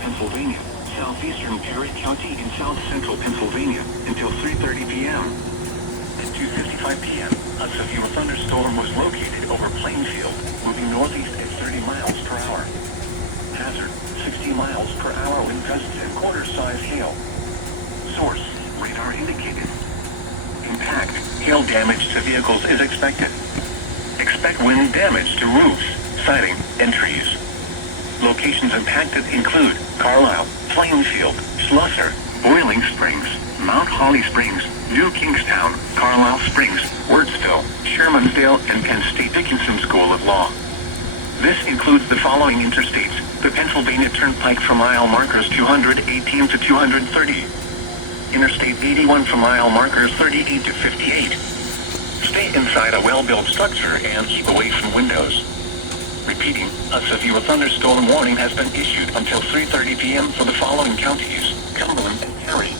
Pennsylvania, southeastern Perry County in south central Pennsylvania until 3:30 p.m. At 2:55 p.m., a severe thunderstorm was located over Plainfield, moving northeast at 30 miles per hour. Hazard, 60 miles per hour wind gusts and quarter-size hail. Source, radar indicated. Impact, hail damage to vehicles is expected. Expect wind damage to roofs, siding, and trees. Locations impacted include Carlisle, Plainfield, Slusser, Boiling Springs, Mount Holly Springs, New Kingstown, Carlisle Springs, Wurtsville, Shermansdale, and Penn State Dickinson School of Law. This includes the following interstates: the Pennsylvania Turnpike for mile markers 218 to 230. Interstate 81 for mile markers 38 to 58. Stay inside a well-built structure and keep away from windows. Repeating, a severe thunderstorm warning has been issued until 3:30 p.m. for the following counties: Cumberland and Perry.